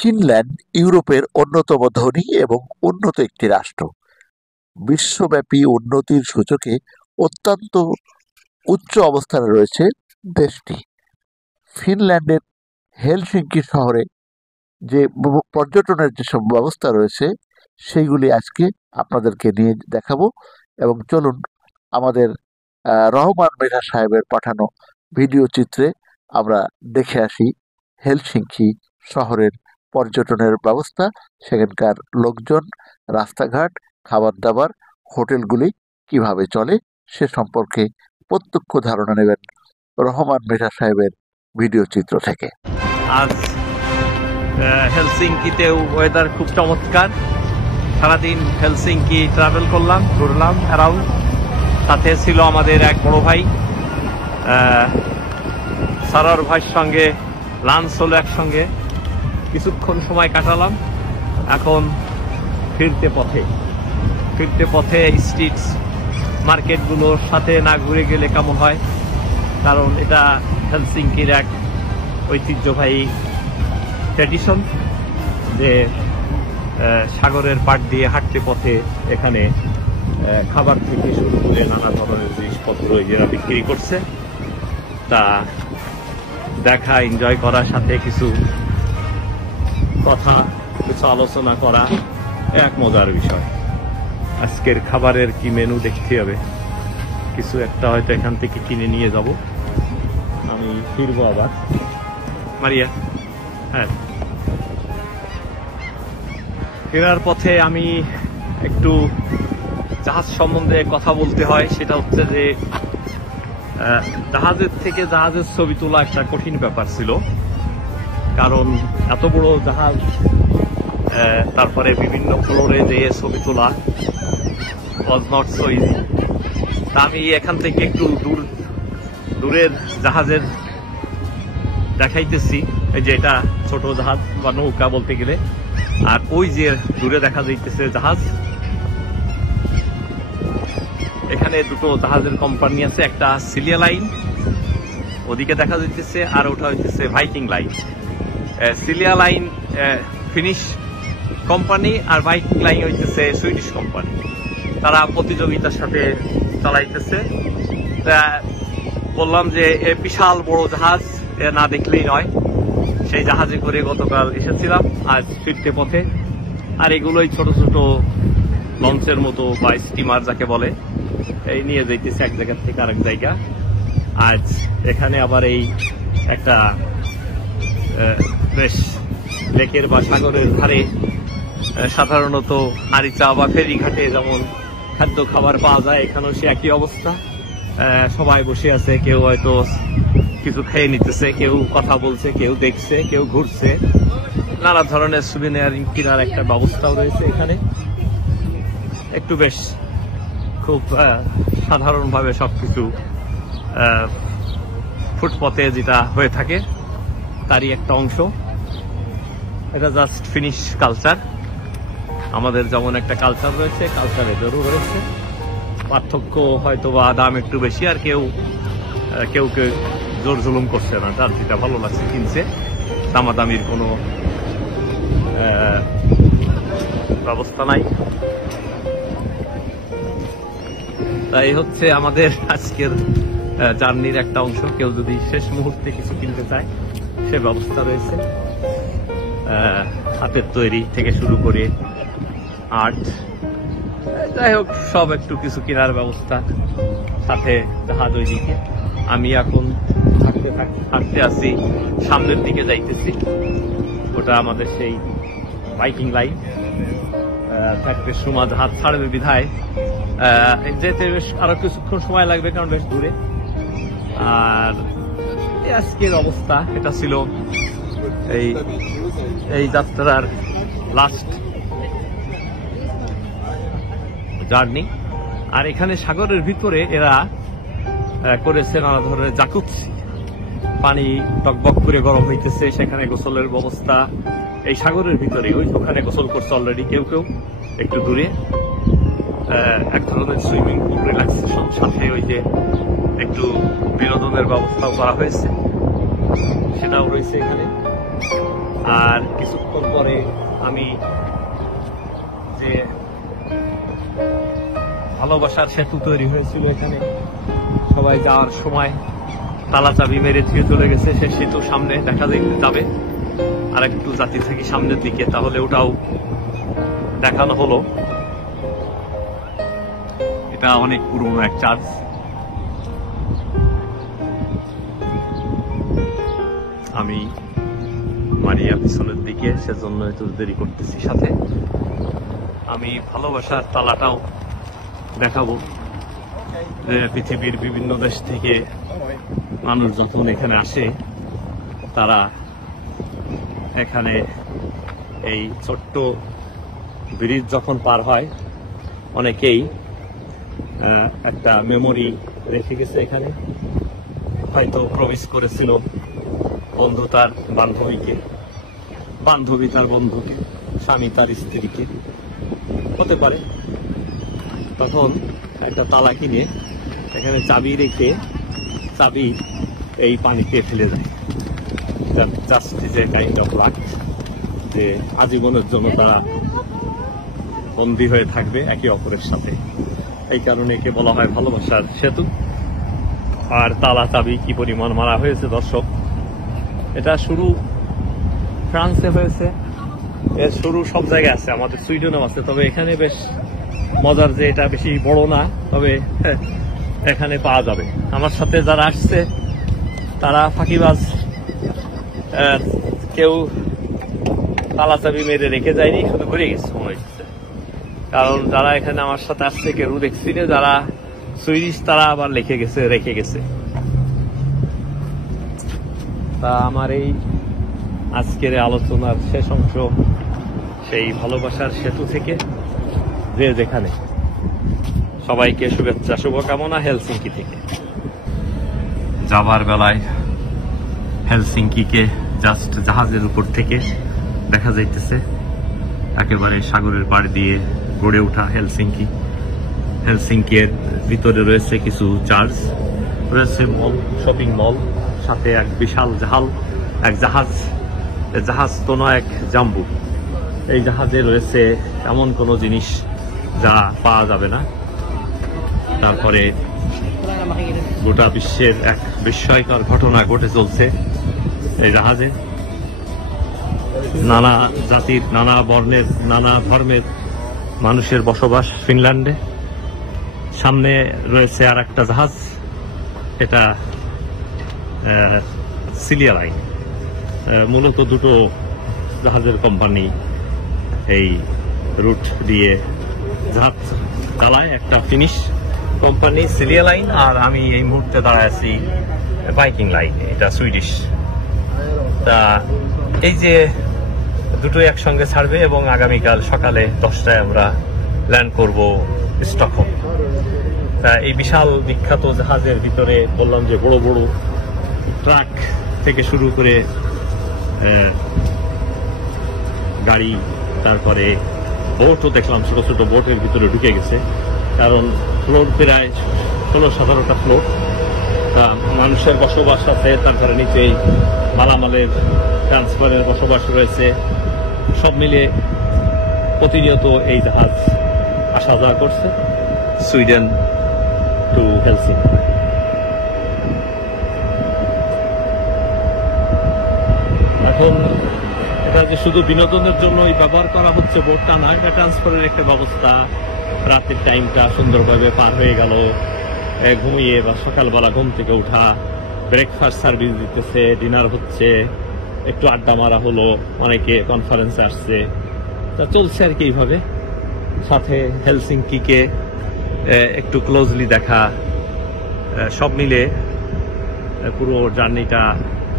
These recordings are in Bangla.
ফিনল্যান্ড ইউরোপের অন্যতম ধনী এবং উন্নত একটি রাষ্ট্র। বিশ্বব্যাপী উন্নতির সূচকে অত্যন্ত উচ্চ অবস্থানে রয়েছে দেশটি। ফিনল্যান্ডের হেলসিঙ্কি শহরে যে পর্যটনের যেসব ব্যবস্থা রয়েছে সেইগুলি আজকে আপনাদেরকে নিয়ে দেখাবো, এবং চলুন আমাদের রহমান মৃধা সাহেবের পাঠানো ভিডিও চিত্রে আমরা দেখে আসি হেলসিঙ্কি শহরের পর্যটনের ব্যবস্থা, সেখানকার লোকজন, রাস্তাঘাট, খাবার দাবার, হোটেলগুলি কিভাবে চলে সে সম্পর্কে প্রত্যক্ষ ধারণা নেবেন রহমান মৃধা সাহেবের ভিডিও চিত্র থেকে। আজ হেলসিঙ্কিতেও ওয়েদার খুব চমৎকার। সারাদিন হেলসিঙ্কি ট্রাভেল করলাম, ঘুরলাম অ্যারাউন্ড। সাথে ছিল আমাদের এক বড় ভাই, সারার ভাইয়ের সঙ্গে লাঞ্চ হলো একসঙ্গে, কিছুক্ষণ সময় কাটালাম। এখন ফিরতে পথে স্ট্রিট মার্কেটগুলোর সাথে না ঘুরে গেলে কেমন হয়, কারণ এটা হেলসিঙ্কির এক ঐতিহ্যবাহী ট্র্যাডিশন যে সাগরের পাড় দিয়ে হাঁটতে পথে এখানে খাবার থেকে শুরু করে নানা ধরনের জিনিসপত্র এরা বিক্রি করছে, তা দেখা, এনজয় করার সাথে কিছু কথা, কিছু আলোচনা করা এক মজার বিষয়। আজকের খাবারের কি মেনু দেখতে হবে, কিছু একটা হয়তো এখান থেকে কিনে নিয়ে যাব। আমি ফিরবো আবার মারিয়া। হ্যাঁ, ফেরার পথে আমি একটু জাহাজ সম্বন্ধে কথা বলতে হয়। সেটা হচ্ছে যে জাহাজের থেকে জাহাজের ছবি তোলা একটা কঠিন ব্যাপার ছিল, কারণ এত বড় জাহাজ, তারপরে বিভিন্ন ফ্লোরে যেয়ে ছবি তোলা ওয়াজ নট সো ইজি। তা আমি এখান থেকে একটু দূরের জাহাজের দেখাইতেছি, এই যে এটা ছোট জাহাজ বা নৌকা বলতে গেলে, আর ওই যে দূরে দেখা যাইতেছে জাহাজ, এখানে দুটো জাহাজের কোম্পানি আছে, একটা সিলিয়া লাইন ওদিকে দেখা যাইতেছে, আর ওটা হইতেছে Viking line. Silja line Finnish company আর ভাইকিং লাইন হইতেছে সুইডিশ কোম্পানি। তারা প্রতিযোগিতার সাথে চালাইতেছে। বললাম যে বিশাল বড় জাহাজ না দেখলেই নয়, সেই জাহাজে করে গতকাল এসেছিলাম, আজ ফিরতে পথে। আর এগুলোই ছোট ছোট লঞ্চের মতো বা স্টিমার যাকে বলে, এই নিয়ে যাইতেছে এক জায়গা থেকে আরেক জায়গা। আজ এখানে আবার এই একটা বেশ লেকের বা সাগরের ধারে সাধারণত নারীচা বা ফেরিঘাটে যেমন খাদ্য খাবার পাওয়া যায়, এখানেও সে একই অবস্থা। সবাই বসে আছে, কেউ হয়তো কিছু খেয়ে নিতেছে, কেউ কথা বলছে, কেউ দেখছে, কেউ ঘুরছে। নানা ধরনের সুবিনিয়ার কেনার একটা ব্যবস্থাও রয়েছে এখানে। একটু বেশ খুব সাধারণভাবে সবকিছু ফুটপথে যেটা হয়ে থাকে তারই একটা অংশ। এটা জাস্ট ফিনিশ কালচার। আমাদের যেমন একটা কালচার রয়েছে, কালচার এদেরও রয়েছে। পার্থক্য হয়তো বা দাম একটু বেশি, আর কেউ কেউ জোর জুলুম করছে না, যার যেটা ভালো লাগছে কিনছে, দামাদামির কোনো ব্যবস্থা নাই। তাই হচ্ছে আমাদের আজকের জার্নির একটা অংশ। কেউ যদি শেষ মুহূর্তে কিছু কিনতে চায় সে ব্যবস্থা রয়েছে, হাতের তৈরি থেকে শুরু করে আর্ট, যাই হোক সব একটু কিছু কেনার ব্যবস্থা। সাথে জাহাজ ওইদিকে। আমি এখন হাঁটতে আসি, সামনের দিকে যাইতেছি। ওটা আমাদের সেই ভাইকিং লাইন। থাকতে সময় জাহাজ ছাড়বে বিধায় যেতে বেশ আরো কিছুক্ষণ সময় লাগবে, কারণ বেশ দূরে। আর আজকের অবস্থা এটা ছিল এই যাত্রার লাস্ট জার্নি। আর এখানে সাগরের ভিতরে এরা করেছে নানা ধরনের জাকুৎসি, পানি টকবক করে গরম হইতেছে, সেখানে গোসলের ব্যবস্থা এই সাগরের ভিতরে। ওই ওখানে গোসল করছে অলরেডি কেউ কেউ একটু দূরে। এক ধরনের সুইমিং পুল, রিল্যাক্সেশন, সাথে ওই যে একটু বিনোদনের ব্যবস্থাও করা হয়েছে, সেটাও রয়েছে এখানে। আর কিছুক্ষণ পরে আমি যে ভালোবাসার সেতু তৈরি হয়েছিল এখানে, সবাই যাওয়ার সময় তালা চাবি মেরে ধুয়ে চলে গেছে, সে সেতুর সামনে দেখা যাবে। আর একটু জাতি থাকি সামনের দিকে, তাহলে ওটাও দেখানো হলো। এটা অনেক পুরনো এক চার্চ। আমি মারিয়া পিছনের দিকে, সেজন্য একটু দেরি করতেছি। সাথে আমি ভালোবাসার তালাটাও দেখাবো, যে পৃথিবীর বিভিন্ন দেশ থেকে মানুষ যখন এখানে আসে, তারা এখানে এই ছোট্ট ব্রিজ যখন পার হয়, অনেকেই একটা মেমোরি রেখে গেছে এখানে। হয়তো প্রবেশ করেছিল বন্ধু তার বান্ধবীকে, বান্ধবী তার বন্ধুকে, স্বামী তার স্ত্রীকে, হতে পারে। তখন একটা তালা কিনে এখানে চাবি রেখে চাবি এই পানিতে ফেলে দেয়। জাস্ট যে কাইন্ড অফ লাক, যে আজীবনের জন্য তারা বন্দী হয়ে থাকবে একে অপরের সাথে। এই কারণে একে বলা হয় ভালোবাসার সেতু। আর তালা চাবি কি পরিমাণ মারা হয়েছে দর্শক! এটা শুরু ফ্রান্সে হয়েছে, এর শুরু সব জায়গায় আছে, আমাদের সুইডেনেও আছে। তবে এখানে বেশ মজার যে এটা বেশি বড় না, তবে এখানে পাওয়া যাবে। আমার সাথে যারা আসছে তারা ফাঁকিবাজ, কেউ তালা চাবি মেরে রেখে যায়নি, শুধু ঘুরে গেছে মনে হচ্ছে। কারণ যারা এখানে আমার সাথে আসছে কেউ দেখছি না, যারা সুইডিশ তারা আবার রেখে গেছে। তা আমার এই আজকের আলোচনার শেষ অংশ সেই ভালোবাসার সেতু থেকে। যে যেখানে, সবাইকে শুভেচ্ছা শুভকামনা হেলসিঙ্কি থেকে। যাবার বেলায় হেলসিঙ্কিকে জাস্ট জাহাজের উপর থেকে দেখা যাইতেছে, একেবারে সাগরের পাড় দিয়ে গড়ে ওঠা হেলসিঙ্কি। হেলসিঙ্কির ভিতরে রয়েছে কিছু চার্চ, রয়েছে মল, শপিং মল, সাথে এক বিশাল জাহাজ তো নয়, এক জাম্বু। এই জাহাজে রয়েছে এমন কোনো জিনিস যা পাওয়া যাবে না। তারপরে গোটা বিশ্বের এক বিস্ময়কর ঘটনা ঘটে চলছে এই জাহাজে। নানা জাতির, নানা বর্ণের, নানা ধর্মের মানুষের বসবাস ফিনল্যান্ডে। সামনে রয়েছে আর একটা জাহাজ, এটা সিলিয়া লাইন। মূলত দুটো জাহাজের কোম্পানি এই রুট দিয়ে জাহাজ চালায়, একটা ফিনিশ কোম্পানি সিলিয়া লাইন, আর আমি এই মুহূর্তে দাঁড়ায় আছি ভাইকিং লাইন, এটা সুইডিশ। তা এই যে দুটোই একসঙ্গে ছাড়বে এবং আগামীকাল সকালে 10টায় আমরা ল্যান্ড করব স্টকহোম। তা এই বিশাল বিখ্যাত জাহাজের ভিতরে বললাম যে বড় বড় ট্রাক থেকে শুরু করে গাড়ি, তারপরে বোটও দেখলাম, ছোট ছোট বোটের ভিতরে ঢুকে গেছে। কারণ ফ্লোর প্রায় 16-17টা ফ্লোর, মানুষের বসবাস আছে, তারপরে নিচেই মালামালের ট্রান্সফারের বসবাস রয়েছে। সব মিলে প্রতিনিয়ত এই জাহাজ আসা যাওয়া করছে সুইডেন টু হেলসিঙ্কি। এখন এটা যে শুধু বিনোদনের জন্যই ব্যবহার করা হচ্ছে বোটটা না, এটা ট্রান্সফারের একটা ব্যবস্থা। রাতের টাইমটা সুন্দরভাবে পার হয়ে গেল, ঘুমিয়ে বা সকালবেলা ঘুম থেকে উঠা, ব্রেকফাস্ট সার্ভিস দিতেছে, ডিনার হচ্ছে, একটু আড্ডা মারা হলো, অনেকে কনফারেন্সে আসছে। তা চলছে আর কি এইভাবে। সাথে হেলসিঙ্কিকে একটু ক্লোজলি দেখা, সব মিলে পুরো জার্নিটা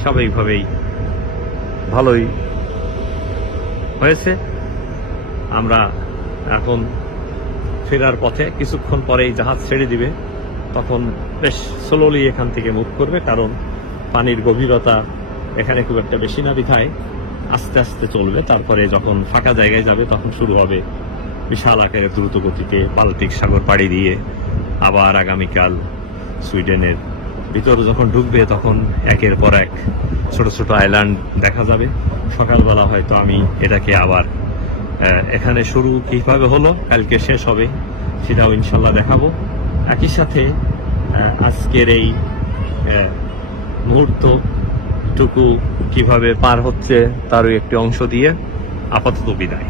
স্বাভাবিকভাবেই ভালোই হয়েছে। আমরা এখন ফেরার পথে, কিছুক্ষণ পরেই জাহাজ ছেড়ে দিবে, তখন বেশ স্লোলি এখান থেকে মুভ করবে, কারণ পানির গভীরতা এখানে খুব একটা বেশি না বিধায় আস্তে আস্তে চলবে। তারপরে যখন ফাঁকা জায়গায় যাবে তখন শুরু হবে বিশাল আকারে দ্রুত গতিতে বাল্টিক সাগর পাড়ি দিয়ে আবার আগামীকাল সুইডেনের ভিতরে যখন ঢুকবে তখন একের পর এক ছোট ছোট আইল্যান্ড দেখা যাবে। সকালবেলা হয়তো আমি এটাকে আবার এখানে শুরু কিভাবে হলো, কালকে শেষ হবে, সেটাও ইনশাল্লাহ দেখাবো। একই সাথে আজকের এই মুহূর্তটুকু কিভাবে পার হচ্ছে তারও একটি অংশ দিয়ে আপাতত বিদায়।